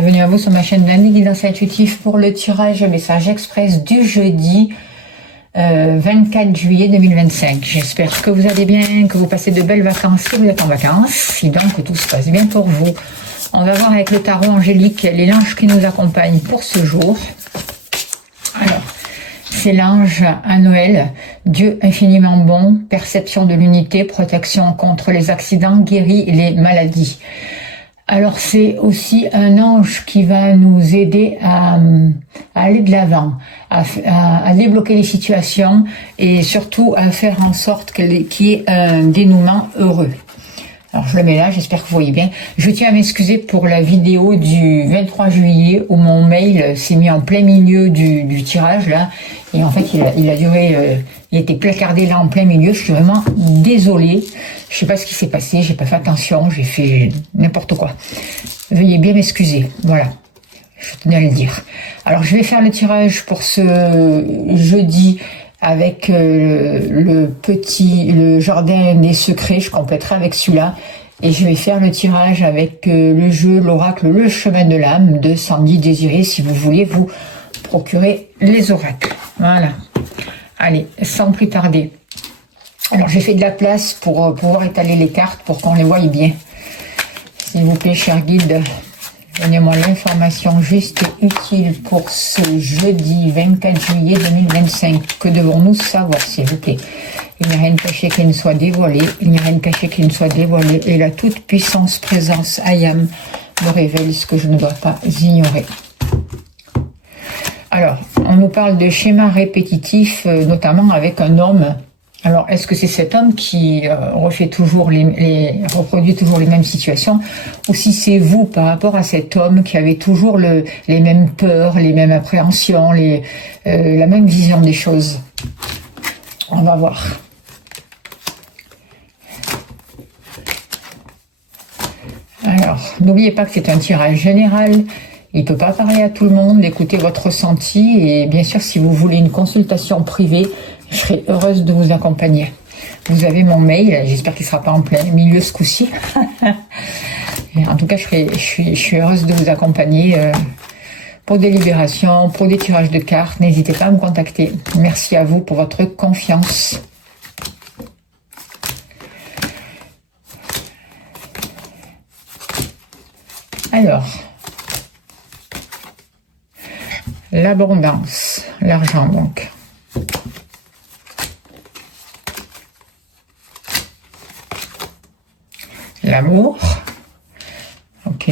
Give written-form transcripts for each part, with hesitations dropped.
bienvenue à vous sur ma chaîne Lundi Guidance Intuitive pour le tirage message express du jeudi 24 juillet 2025. J'espère que vous allez bien, que vous passez de belles vacances si vous êtes en vacances, si donc tout se passe bien pour vous. On va voir avec le tarot angélique les l'ange qui nous accompagne pour ce jour. Alors, c'est l'ange à Noël, Dieu infiniment bon, perception de l'unité, protection contre les accidents, guérit les maladies. Alors c'est aussi un ange qui va nous aider à aller de l'avant, à débloquer les situations et surtout à faire en sorte qu'il y ait un dénouement heureux. Alors je le mets là, j'espère que vous voyez bien. Je tiens à m'excuser pour la vidéo du 23 juillet où mon mail s'est mis en plein milieu du tirage là. Et en fait il a duré, il était placardé là en plein milieu. Je suis vraiment désolée. Je sais pas ce qui s'est passé, j'ai pas fait attention, j'ai fait n'importe quoi. Veuillez bien m'excuser, voilà. Je tenais à le dire. Alors je vais faire le tirage pour ce jeudi avec le jardin des secrets. Je compléterai avec celui-là. Et je vais faire le tirage avec le jeu, l'oracle, le chemin de l'âme de Sandy Désiré, si vous voulez vous procurer les oracles. Voilà. Allez, sans plus tarder. Alors j'ai fait de la place pour pouvoir étaler les cartes pour qu'on les voie bien. S'il vous plaît, cher guide, donnez-moi l'information juste et utile pour ce jeudi 24 juillet 2025. Que devons-nous savoir, s'il vous plaît? Il n'y a rien de caché qui ne soit dévoilé. Il n'y a rien de caché qui ne soit dévoilé. Et la toute puissance présence Ayam me révèle ce que je ne dois pas ignorer. Alors, on nous parle de schémas répétitifs, notamment avec un homme. Alors, est-ce que c'est cet homme qui reproduit toujours les mêmes situations, ou si c'est vous par rapport à cet homme qui avait toujours les mêmes peurs, les mêmes appréhensions, la même vision des choses? On va voir. Alors, n'oubliez pas que c'est un tirage général. Il ne peut pas parler à tout le monde. Écoutez votre ressenti et bien sûr, si vous voulez une consultation privée, je serai heureuse de vous accompagner. Vous avez mon mail, j'espère qu'il ne sera pas en plein milieu ce coup-ci. En tout cas, je suis heureuse de vous accompagner pour des libérations, pour des tirages de cartes. N'hésitez pas à me contacter. Merci à vous pour votre confiance. Alors, l'abondance, l'argent donc. L'amour, ok.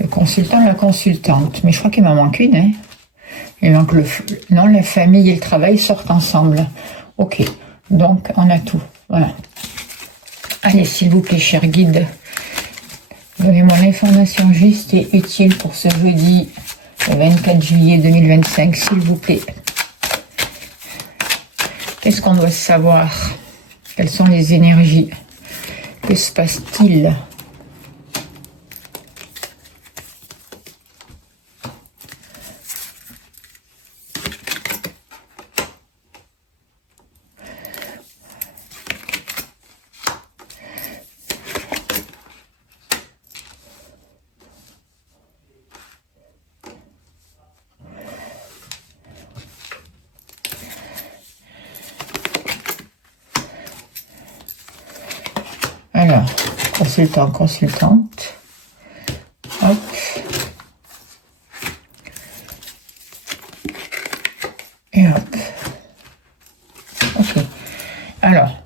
Le consultant, la consultante, mais je crois qu'il m'en manque une, hein. Il manque non, la famille et le travail sortent ensemble. Ok, donc on a tout. Voilà. Allez, s'il vous plaît, cher guide, donnez-moi l'information juste et utile pour ce jeudi 24 juillet 2025, s'il vous plaît. Qu'est-ce qu'on doit savoir? Quelles sont les énergies? Que se passe-t-il? Alors, consultant, consultante. Hop. Et hop. Ok. Alors,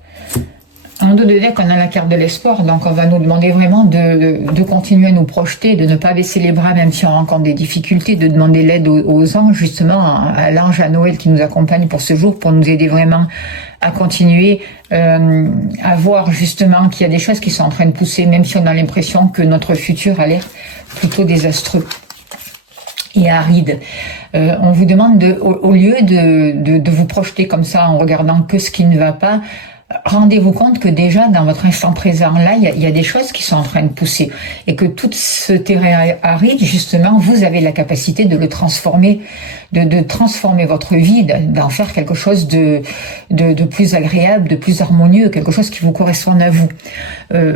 en dos de deck, on a la carte de l'espoir. Donc, on va nous demander vraiment de continuer à nous projeter, de ne pas baisser les bras, même si on rencontre des difficultés, de demander l'aide aux anges, justement, à l'ange à Noël qui nous accompagne pour ce jour, pour nous aider vraiment à continuer à voir justement qu'il y a des choses qui sont en train de pousser, même si on a l'impression que notre futur a l'air plutôt désastreux et aride. On vous demande, au lieu de vous projeter comme ça en regardant que ce qui ne va pas, rendez-vous compte que déjà dans votre instant présent là, il y a des choses qui sont en train de pousser et que tout ce terrain aride, justement, vous avez la capacité de le transformer, de transformer votre vie, d'en faire quelque chose de plus agréable, de plus harmonieux, quelque chose qui vous corresponde à vous.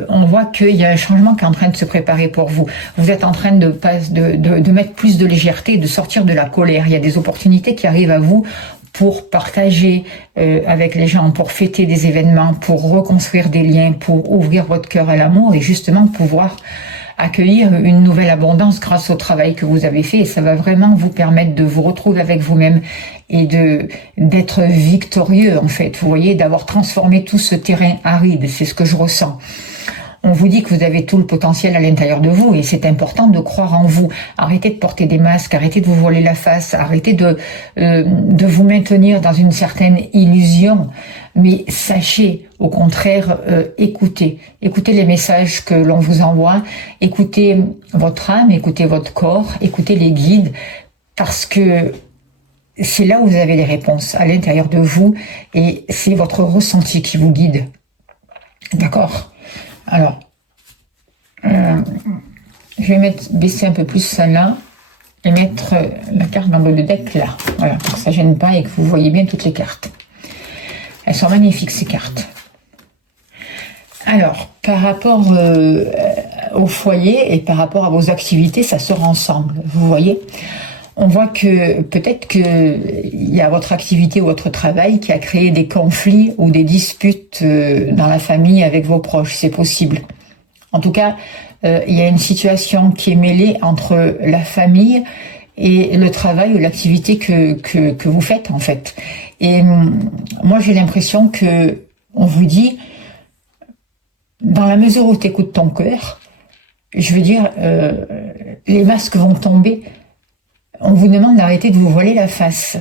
On voit qu'il y a un changement qui est en train de se préparer pour vous. Vous êtes en train de mettre plus de légèreté, de sortir de la colère. Il y a des opportunités qui arrivent à vous pour partager avec les gens, pour fêter des événements, pour reconstruire des liens, pour ouvrir votre cœur à l'amour et justement pouvoir accueillir une nouvelle abondance grâce au travail que vous avez fait. Et ça va vraiment vous permettre de vous retrouver avec vous-même et d'être victorieux, en fait. Vous voyez, d'avoir transformé tout ce terrain aride. C'est ce que je ressens. On vous dit que vous avez tout le potentiel à l'intérieur de vous et c'est important de croire en vous. Arrêtez de porter des masques, arrêtez de vous voiler la face, arrêtez de vous maintenir dans une certaine illusion. Mais sachez, au contraire, écoutez les messages que l'on vous envoie, écoutez votre âme, écoutez votre corps, écoutez les guides, parce que c'est là où vous avez les réponses, à l'intérieur de vous, et c'est votre ressenti qui vous guide. D'accord ? Alors, je vais baisser un peu plus ça là et mettre la carte dans le deck là. Voilà, pour que ça ne gêne pas et que vous voyez bien toutes les cartes. Elles sont magnifiques ces cartes. Alors, par rapport au foyer et par rapport à vos activités, ça sort ensemble. Vous voyez ? On voit que peut-être qu'il y a votre activité ou votre travail qui a créé des conflits ou des disputes dans la famille avec vos proches. C'est possible. En tout cas, il y a une situation qui est mêlée entre la famille et le travail ou l'activité que vous faites en fait. Et moi, j'ai l'impression que on vous dit, dans la mesure où tu écoutes ton cœur, je veux dire, les masques vont tomber. On vous demande d'arrêter de vous voiler la face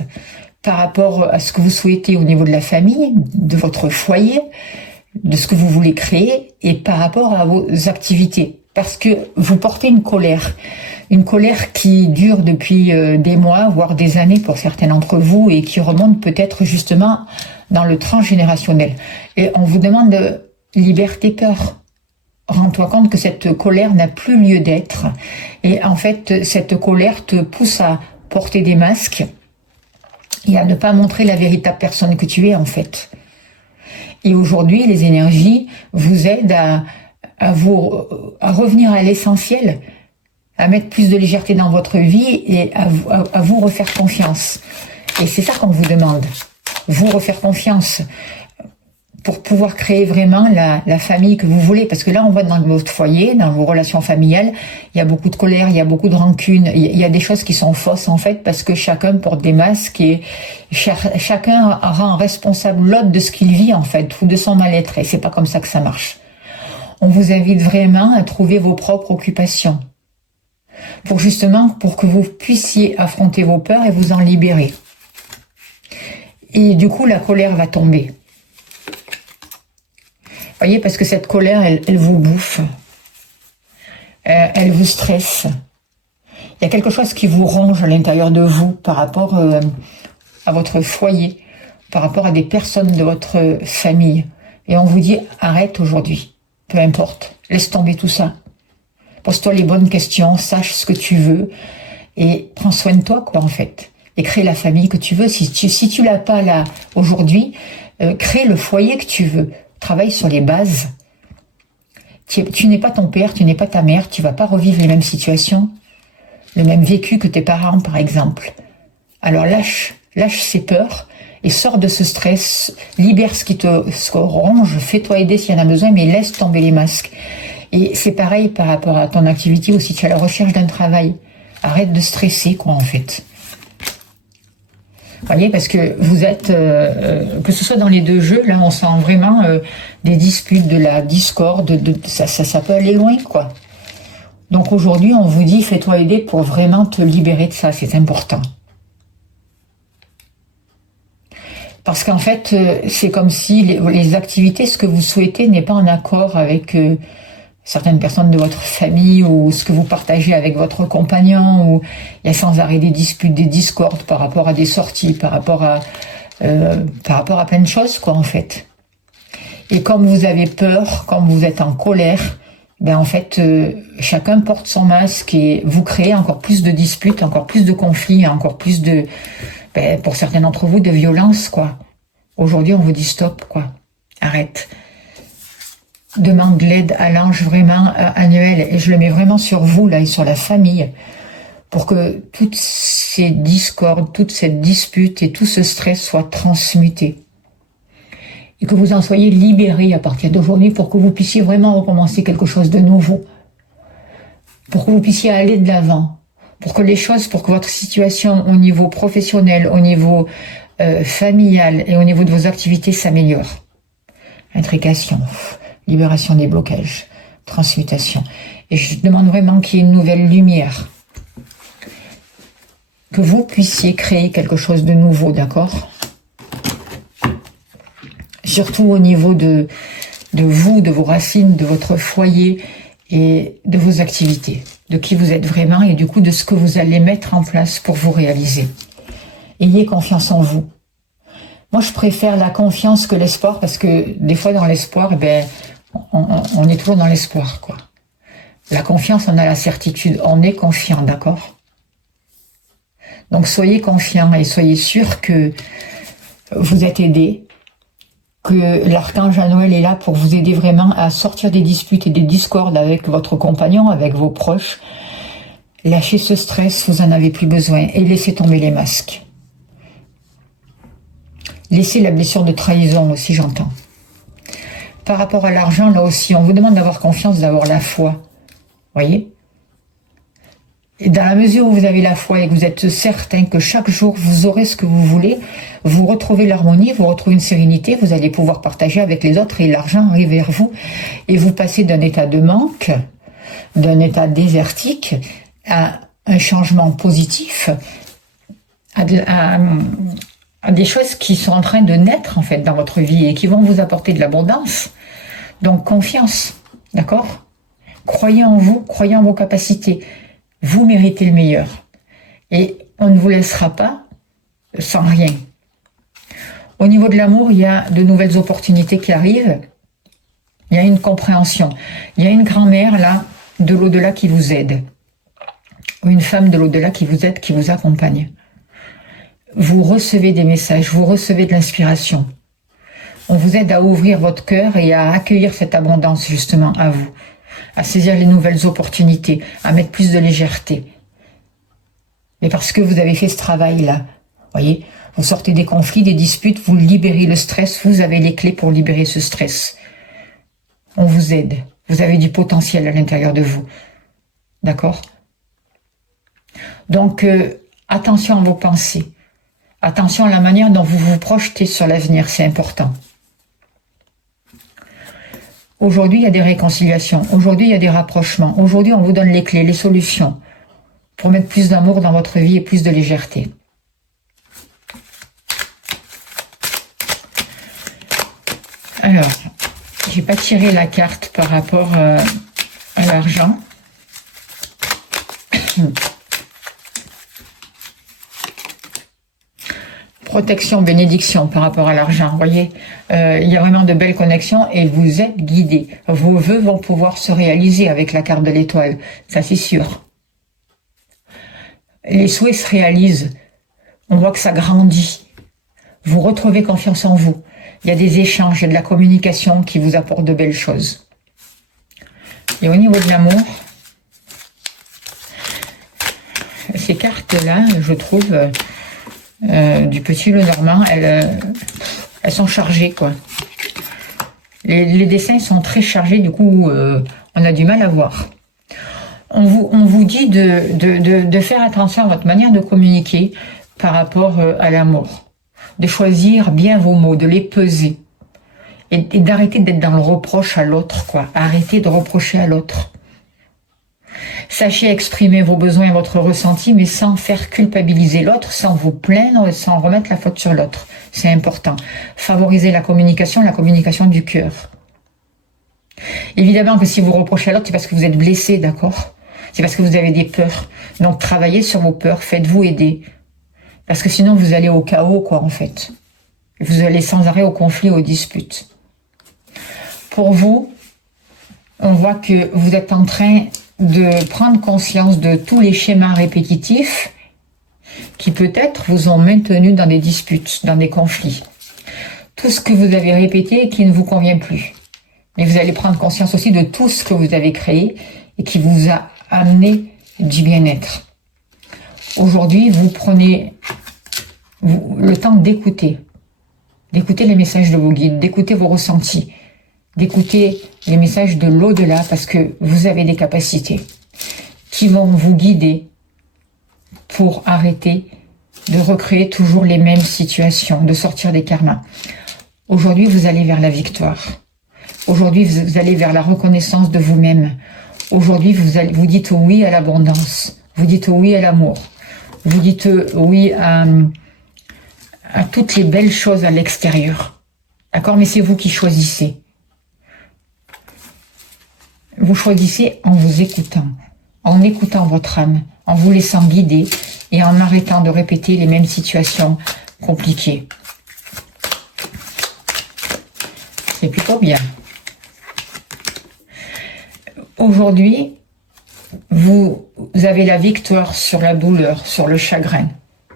par rapport à ce que vous souhaitez au niveau de la famille, de votre foyer, de ce que vous voulez créer et par rapport à vos activités. Parce que vous portez une colère qui dure depuis des mois, voire des années pour certains d'entre vous et qui remonte peut-être justement dans le transgénérationnel. Et on vous demande de libérer tes peurs. Rends-toi compte que cette colère n'a plus lieu d'être. Et en fait, cette colère te pousse à porter des masques et à ne pas montrer la véritable personne que tu es, en fait. Et aujourd'hui, les énergies vous aident à revenir à l'essentiel, à mettre plus de légèreté dans votre vie et à vous refaire confiance. Et c'est ça qu'on vous demande. Vous refaire confiance. Pour pouvoir créer vraiment la famille que vous voulez. Parce que là, on voit dans votre foyer, dans vos relations familiales, il y a beaucoup de colère, il y a beaucoup de rancune, il y a des choses qui sont fausses en fait, parce que chacun porte des masques et chacun rend responsable l'autre de ce qu'il vit en fait, ou de son mal-être. Et c'est pas comme ça que ça marche. On vous invite vraiment à trouver vos propres occupations. Pour que vous puissiez affronter vos peurs et vous en libérer. Et du coup, la colère va tomber. Voyez, parce que cette colère, elle vous bouffe. Elle vous stresse. Il y a quelque chose qui vous ronge à l'intérieur de vous par rapport à votre foyer, par rapport à des personnes de votre famille. Et on vous dit, arrête aujourd'hui. Peu importe. Laisse tomber tout ça. Pose-toi les bonnes questions, sache ce que tu veux et prends soin de toi, quoi, en fait. Et crée la famille que tu veux. Si tu l'as pas là aujourd'hui, crée le foyer que tu veux. Travaille sur les bases. Tu n'es pas ton père, tu n'es pas ta mère, tu vas pas revivre les mêmes situations, le même vécu que tes parents, par exemple. Alors lâche ces peurs et sors de ce stress, libère ce qui te ronge, fais-toi aider s'il y en a besoin, mais laisse tomber les masques. Et c'est pareil par rapport à ton activité ou si tu es à la recherche d'un travail. Arrête de stresser, quoi, en fait. Vous voyez, parce que vous êtes, que ce soit dans les deux jeux, là, on sent vraiment des disputes, de la discorde, ça peut aller loin, quoi. Donc aujourd'hui, on vous dit, fais-toi aider pour vraiment te libérer de ça, c'est important. Parce qu'en fait, c'est comme si les activités, ce que vous souhaitez n'est pas en accord avec certaines personnes de votre famille ou ce que vous partagez avec votre compagnon, ou il y a sans arrêt des disputes, des discordes par rapport à des sorties, par rapport à plein de choses, quoi, en fait. Et comme vous avez peur, comme vous êtes en colère, ben en fait, chacun porte son masque et vous créez encore plus de disputes, encore plus de conflits, encore plus de, ben, pour certains d'entre vous, de violence, quoi. Aujourd'hui, on vous dit stop, quoi. Arrête. Demande l'aide à l'ange vraiment annuel. Et je le mets vraiment sur vous, là, et sur la famille, pour que toutes ces discordes, toute cette dispute et tout ce stress soient transmutés. Et que vous en soyez libérés à partir d'aujourd'hui pour que vous puissiez vraiment recommencer quelque chose de nouveau. Pour que vous puissiez aller de l'avant. Pour que les choses, pour que votre situation au niveau professionnel, au niveau familial et au niveau de vos activités s'améliore. Intrication, libération des blocages, transmutation. Et je demande vraiment qu'il y ait une nouvelle lumière. Que vous puissiez créer quelque chose de nouveau, d'accord ? Surtout au niveau de vous, de vos racines, de votre foyer et de vos activités, de qui vous êtes vraiment et du coup de ce que vous allez mettre en place pour vous réaliser. Ayez confiance en vous. Moi, je préfère la confiance que l'espoir parce que des fois, dans l'espoir, eh ben, on est toujours dans l'espoir, quoi. La confiance, on a la certitude, on est confiant, d'accord ? Donc, soyez confiants et soyez sûrs que vous êtes aidés, que l'archange à Noël est là pour vous aider vraiment à sortir des disputes et des discordes avec votre compagnon, avec vos proches. Lâchez ce stress, vous en avez plus besoin et laissez tomber les masques. Laissez la blessure de trahison aussi, j'entends. Par rapport à l'argent, là aussi, on vous demande d'avoir confiance, d'avoir la foi. Voyez ? Et dans la mesure où vous avez la foi et que vous êtes certain que chaque jour vous aurez ce que vous voulez, vous retrouvez l'harmonie, vous retrouvez une sérénité, vous allez pouvoir partager avec les autres et l'argent arrive vers vous. Et vous passez d'un état de manque, d'un état désertique, à un changement positif, à des choses qui sont en train de naître en fait dans votre vie et qui vont vous apporter de l'abondance. Donc confiance, d'accord ? Croyez en vous, croyez en vos capacités. Vous méritez le meilleur. Et on ne vous laissera pas sans rien. Au niveau de l'amour, il y a de nouvelles opportunités qui arrivent. Il y a une compréhension. Il y a une grand-mère là, de l'au-delà qui vous aide. Ou une femme de l'au-delà qui vous aide, qui vous accompagne. Vous recevez des messages, vous recevez de l'inspiration. On vous aide à ouvrir votre cœur et à accueillir cette abondance justement à vous. À saisir les nouvelles opportunités, à mettre plus de légèreté. Mais parce que vous avez fait ce travail-là, voyez, vous sortez des conflits, des disputes, vous libérez le stress, vous avez les clés pour libérer ce stress. On vous aide, vous avez du potentiel à l'intérieur de vous. D'accord ? Donc, attention à vos pensées, attention à la manière dont vous vous projetez sur l'avenir, c'est important. Aujourd'hui, il y a des réconciliations. Aujourd'hui, il y a des rapprochements. Aujourd'hui, on vous donne les clés, les solutions pour mettre plus d'amour dans votre vie et plus de légèreté. Alors, j'ai pas tiré la carte par rapport à l'argent. Protection, bénédiction par rapport à l'argent, vous voyez, il y a vraiment de belles connexions et vous êtes guidés. Vos vœux vont pouvoir se réaliser avec la carte de l'étoile, ça c'est sûr. Les souhaits se réalisent, on voit que ça grandit. Vous retrouvez confiance en vous. Il y a des échanges, il y a de la communication qui vous apporte de belles choses. Et au niveau de l'amour, ces cartes-là, je trouve... du petit Lenormand, elles sont chargées, quoi. Les dessins sont très chargés, du coup, on a du mal à voir. On vous dit de faire attention à votre manière de communiquer par rapport à l'amour. De choisir bien vos mots, de les peser. Et d'arrêter d'être dans le reproche à l'autre, quoi. Arrêtez de reprocher à l'autre. Sachez exprimer vos besoins et votre ressenti, mais sans faire culpabiliser l'autre, sans vous plaindre, sans remettre la faute sur l'autre. C'est important. Favorisez la communication du cœur. Évidemment que si vous reprochez à l'autre, c'est parce que vous êtes blessé, d'accord ? C'est parce que vous avez des peurs. Donc travaillez sur vos peurs, faites-vous aider. Parce que sinon vous allez au chaos, quoi, en fait. Vous allez sans arrêt au conflit, aux disputes. Pour vous, on voit que vous êtes en train de prendre conscience de tous les schémas répétitifs qui peut-être vous ont maintenu dans des disputes, dans des conflits. Tout ce que vous avez répété et qui ne vous convient plus. Mais vous allez prendre conscience aussi de tout ce que vous avez créé et qui vous a amené du bien-être. Aujourd'hui, vous prenez le temps d'écouter les messages de vos guides, d'écouter vos ressentis, d'écouter les messages de l'au-delà parce que vous avez des capacités qui vont vous guider pour arrêter de recréer toujours les mêmes situations, de sortir des karmas. Aujourd'hui, vous allez vers la victoire. Aujourd'hui, vous allez vers la reconnaissance de vous-même. Aujourd'hui, vous dites oui à l'abondance. Vous dites oui à l'amour. Vous dites oui à toutes les belles choses à l'extérieur. D'accord? Mais c'est vous qui choisissez. Vous choisissez en vous écoutant votre âme, en vous laissant guider et en arrêtant de répéter les mêmes situations compliquées. C'est plutôt bien. Aujourd'hui, vous avez la victoire sur la douleur, sur le chagrin.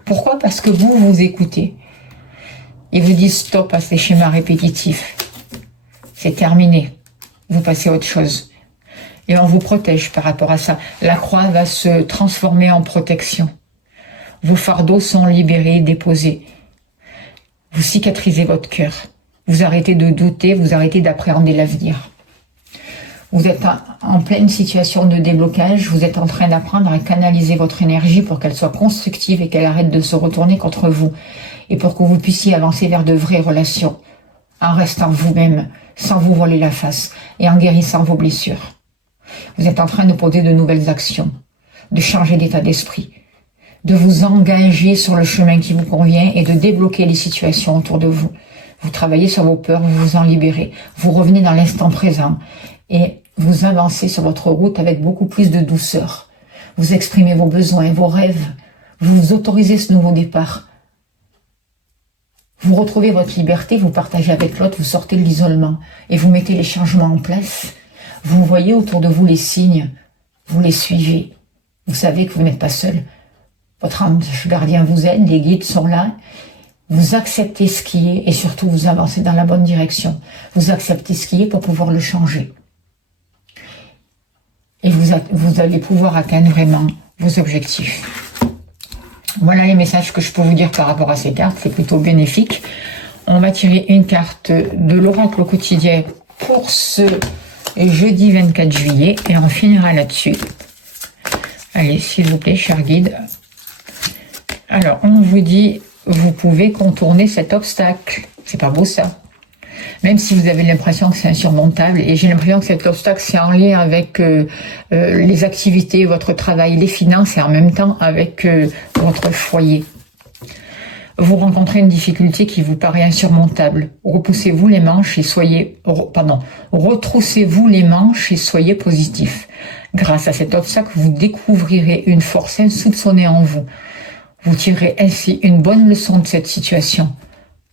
Pourquoi? Parce que vous écoutez. Et vous dites stop à ces schémas répétitifs. C'est terminé. Vous passez à autre chose. Et on vous protège par rapport à ça. La croix va se transformer en protection. Vos fardeaux sont libérés, déposés. Vous cicatrisez votre cœur. Vous arrêtez de douter, vous arrêtez d'appréhender l'avenir. Vous êtes en pleine situation de déblocage, vous êtes en train d'apprendre à canaliser votre énergie pour qu'elle soit constructive et qu'elle arrête de se retourner contre vous. Et pour que vous puissiez avancer vers de vraies relations, en restant vous-même, sans vous voiler la face et en guérissant vos blessures. Vous êtes en train de poser de nouvelles actions, de changer d'état d'esprit, de vous engager sur le chemin qui vous convient et de débloquer les situations autour de vous. Vous travaillez sur vos peurs, vous vous en libérez, vous revenez dans l'instant présent et vous avancez sur votre route avec beaucoup plus de douceur. Vous exprimez vos besoins, vos rêves, vous vous autorisez ce nouveau départ. Vous retrouvez votre liberté, vous partagez avec l'autre, vous sortez de l'isolement et vous mettez les changements en place. Vous voyez autour de vous les signes, vous les suivez. Vous savez que vous n'êtes pas seul. Votre ange gardien vous aide, les guides sont là. Vous acceptez ce qui est et surtout vous avancez dans la bonne direction. Vous acceptez ce qui est pour pouvoir le changer. Et vous allez pouvoir atteindre vraiment vos objectifs. Voilà les messages que je peux vous dire par rapport à ces cartes. C'est plutôt bénéfique. On va tirer une carte de l'oracle au quotidien pour ce jeudi 24 juillet et on finira là-dessus. Allez, s'il vous plaît, cher guide. Alors, on vous dit, vous pouvez contourner cet obstacle. C'est pas beau ça? Même si vous avez l'impression que c'est insurmontable, et j'ai l'impression que cet obstacle, c'est en lien avec les activités, votre travail, les finances, et en même temps avec votre foyer. Vous rencontrez une difficulté qui vous paraît insurmontable. Repoussez-vous les manches et retroussez-vous les manches et soyez positif. Grâce à cet obstacle, vous découvrirez une force insoupçonnée en vous. Vous tirerez ainsi une bonne leçon de cette situation.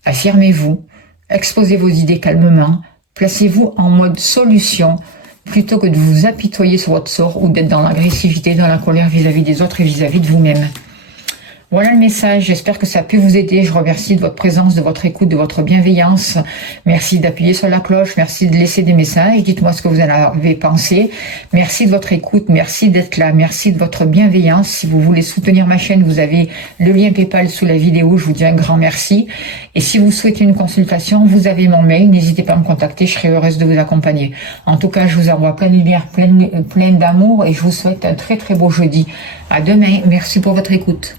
Affirmez-vous, exposez vos idées calmement, placez-vous en mode solution plutôt que de vous apitoyer sur votre sort ou d'être dans l'agressivité, dans la colère vis-à-vis des autres et vis-à-vis de vous-même. Voilà le message, j'espère que ça a pu vous aider. Je remercie de votre présence, de votre écoute, de votre bienveillance. Merci d'appuyer sur la cloche, merci de laisser des messages. Dites-moi ce que vous en avez pensé. Merci de votre écoute, merci d'être là, merci de votre bienveillance. Si vous voulez soutenir ma chaîne, vous avez le lien PayPal sous la vidéo. Je vous dis un grand merci. Et si vous souhaitez une consultation, vous avez mon mail. N'hésitez pas à me contacter, je serai heureuse de vous accompagner. En tout cas, je vous envoie plein de lumière, plein d'amour et je vous souhaite un très très beau jeudi. À demain, merci pour votre écoute.